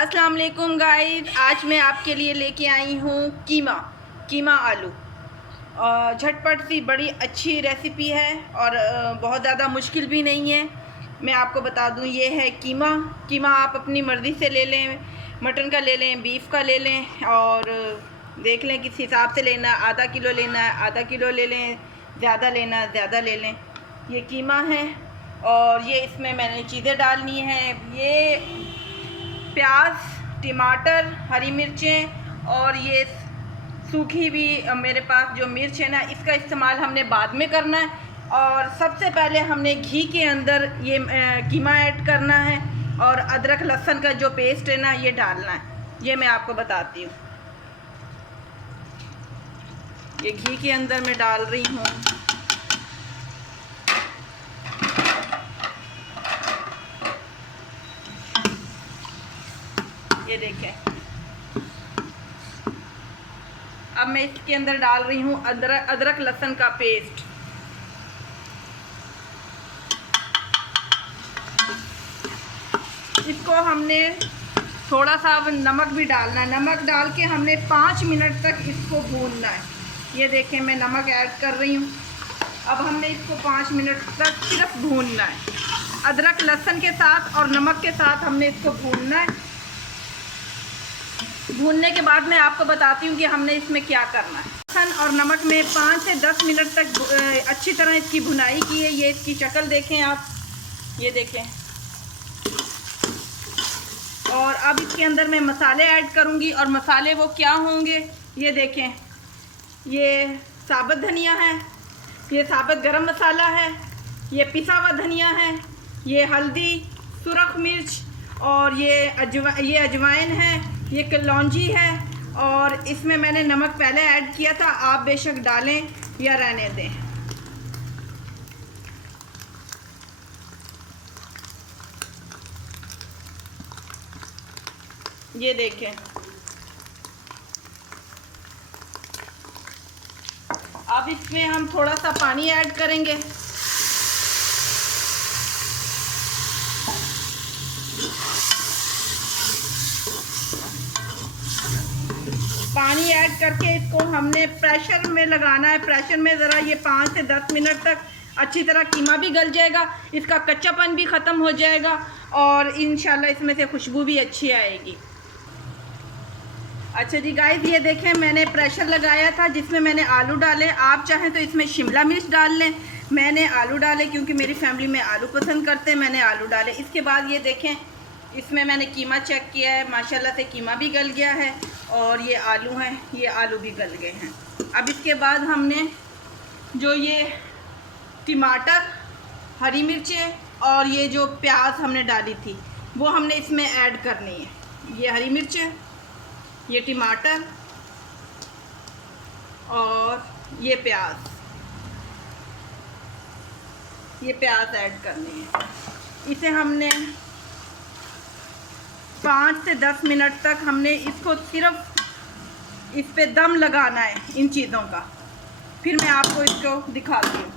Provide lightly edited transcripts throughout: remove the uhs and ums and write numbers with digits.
अस्सलाम वालेकुम गाइस, आज मैं आपके लिए लेके आई हूँ कीमा आलू। झटपट सी बड़ी अच्छी रेसिपी है और बहुत ज़्यादा मुश्किल भी नहीं है। मैं आपको बता दूँ, ये है कीमा आप अपनी मर्ज़ी से ले लें, मटन का ले लें, बीफ का ले लें और देख लें किस हिसाब से लेना है। आधा किलो लेना है, आधा किलो ले लें, ज़्यादा लेना है ज़्यादा ले लें। ये कीमा है और ये इसमें मैंने चीज़ें डालनी हैं। ये प्याज, टमाटर, हरी मिर्चें और ये सूखी भी मेरे पास जो मिर्च है ना, इसका इस्तेमाल हमने बाद में करना है। और सबसे पहले हमने घी के अंदर ये कीमा ऐड करना है और अदरक लहसुन का जो पेस्ट है ना, ये डालना है। ये मैं आपको बताती हूँ। ये घी के अंदर मैं डाल रही हूँ। ये देखें, अब मैं इसके अंदर डाल रही हूँ अदरक लहसुन का पेस्ट। इसको हमने थोड़ा सा नमक भी डालना है। नमक डाल के हमने 5 मिनट तक इसको भूनना है। ये देखें, मैं नमक ऐड कर रही हूँ। अब हमने इसको 5 मिनट तक सिर्फ भूनना है। अदरक लहसुन के साथ और नमक के साथ हमने इसको भूनना है। भूनने के बाद मैं आपको बताती हूँ कि हमने इसमें क्या करना है। लहसुन और नमक में 5 से 10 मिनट तक अच्छी तरह इसकी भुनाई की है। ये इसकी शक्ल देखें आप, ये देखें। और अब इसके अंदर मैं मसाले ऐड करूँगी और मसाले वो क्या होंगे, ये देखें। ये साबुत धनिया है, ये साबुत गरम मसाला है, ये पिसा हुआ धनिया है, ये हल्दी, सुरख मिर्च और ये अजवाइन है, ये कलौंजी है। और इसमें मैंने नमक पहले ऐड किया था, आप बेशक डालें या रहने दें। ये देखें, अब इसमें हम थोड़ा सा पानी ऐड करेंगे। पानी ऐड करके इसको हमने प्रेशर में लगाना है। प्रेशर में ज़रा ये 5 से 10 मिनट तक अच्छी तरह कीमा भी गल जाएगा, इसका कच्चापन भी ख़त्म हो जाएगा और इंशाल्लाह इसमें से खुशबू भी अच्छी आएगी। अच्छा जी गाइस, ये देखें, मैंने प्रेशर लगाया था जिसमें मैंने आलू डाले। आप चाहें तो इसमें शिमला मिर्च डाल लें। मैंने आलू डाले क्योंकि मेरी फैमिली में आलू पसंद करते हैं, मैंने आलू डाले। इसके बाद ये देखें, इसमें मैंने कीमा चेक किया है, माशाल्लाह से कीमा भी गल गया है और ये आलू हैं, ये आलू भी गल गए हैं। अब इसके बाद हमने जो ये टमाटर, हरी मिर्चें और ये जो प्याज हमने डाली थी वो हमने इसमें ऐड करनी है। ये हरी मिर्चें, ये टमाटर और ये प्याज ऐड करनी है। इसे हमने 5 से 10 मिनट तक हमने इसको सिर्फ इस पे दम लगाना है इन चीज़ों का। फिर मैं आपको इसको दिखाती हूँ।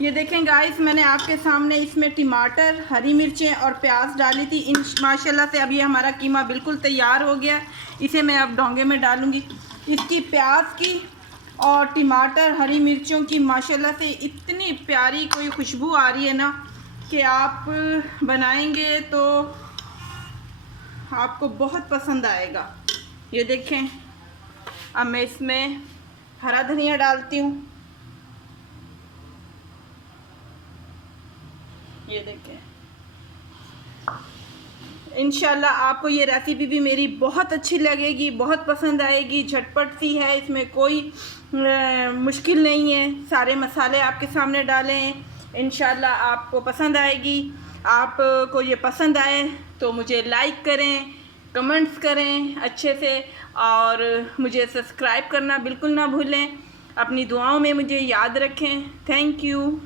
ये देखें गाइस, मैंने आपके सामने इसमें टमाटर, हरी मिर्चें और प्याज डाली थी। इन माशाल्लाह से अभी हमारा कीमा बिल्कुल तैयार हो गया। इसे मैं अब डोंगे में डालूँगी। इसकी प्याज की और टमाटर, हरी मिर्चों की माशाल्लाह से इतनी प्यारी कोई खुशबू आ रही है ना कि आप बनाएंगे तो आपको बहुत पसंद आएगा। ये देखें, अब मैं इसमें हरा धनिया डालती हूँ। ये देखें, इंशाल्लाह आपको ये रेसिपी भी मेरी बहुत अच्छी लगेगी, बहुत पसंद आएगी। झटपट सी है, इसमें कोई मुश्किल नहीं है। सारे मसाले आपके सामने डाले हैं, इंशाल्लाह आपको पसंद आएगी। आपको ये पसंद आए तो मुझे लाइक करें, कमेंट्स करें अच्छे से और मुझे सब्सक्राइब करना बिल्कुल ना भूलें। अपनी दुआओं में मुझे याद रखें। Thank you.